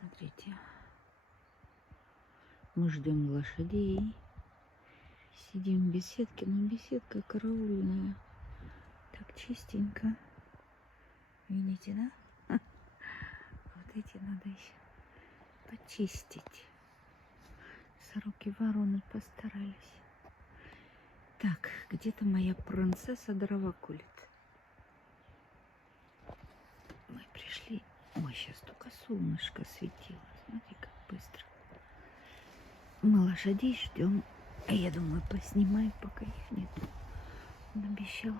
Смотрите, мы ждем лошадей. Сидим в беседке, но беседка караульная. Так чистенько. Видите, да? Вот эти надо еще почистить. Сороки вороны постарались. Так, где-то моя принцесса дрова кулит. Мы пришли. Ой, сейчас только солнышко светило. Смотри, как быстро. Мы лошадей ждем. А я думаю, поснимаю, пока их нет. Он обещал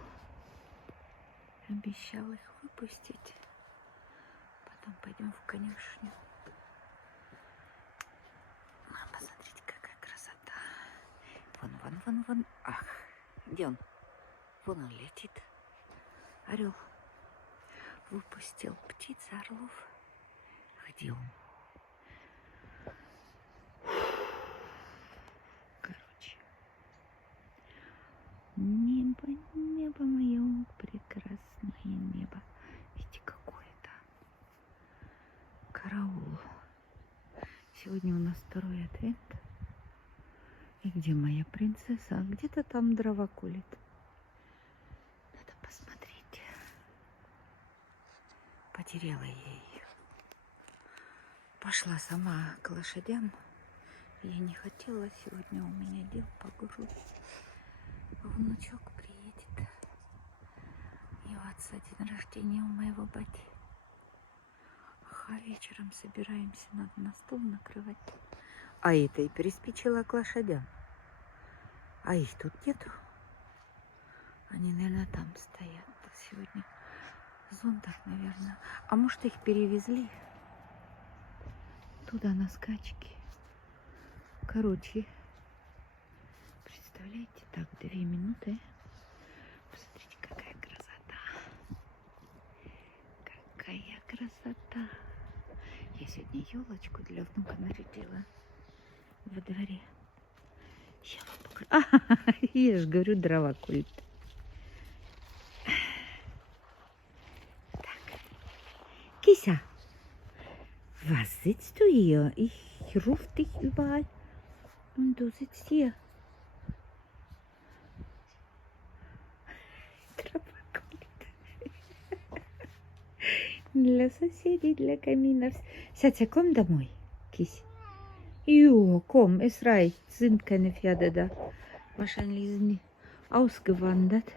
их выпустить. Потом пойдем в конюшню. Посмотрите, какая красота. Вон. Ах, где он? Вон он летит. Орел. Выпустил птиц, орлов. Где он? Короче. Небо мое, прекрасное небо. Видите, какое-то. Караул. Сегодня у нас второй адвент. И где моя принцесса? А где-то там дрова колет. Надо посмотреть. Потеряла я ее. Пошла сама к лошадям. Я не хотела, сегодня у меня дел по горлу. Внучок приедет. И у отца день рождения у моего бати. А вечером собираемся, надо на стол накрывать. А это и приспичило к лошадям. А их тут нету. Они, наверное, там стоят. Сегодня зонтах, наверное. А может, их перевезли туда на скачки. Короче, представляете, так, 2 минуты. Посмотрите, какая красота. Какая красота. Я сегодня елочку для внука нарядила во дворе. Я вам покажу. Я же говорю, дрова кулит. Так. Kisa, was sitzt du hier? Ich rufe dich überall und du sitzt hier. Дрова кулит. Для соседей, для каминов. Schatz, komm домой, Kis. Jo, komm, es reicht. Sind keine Pferde da. Wahrscheinlich sind die ausgewandert.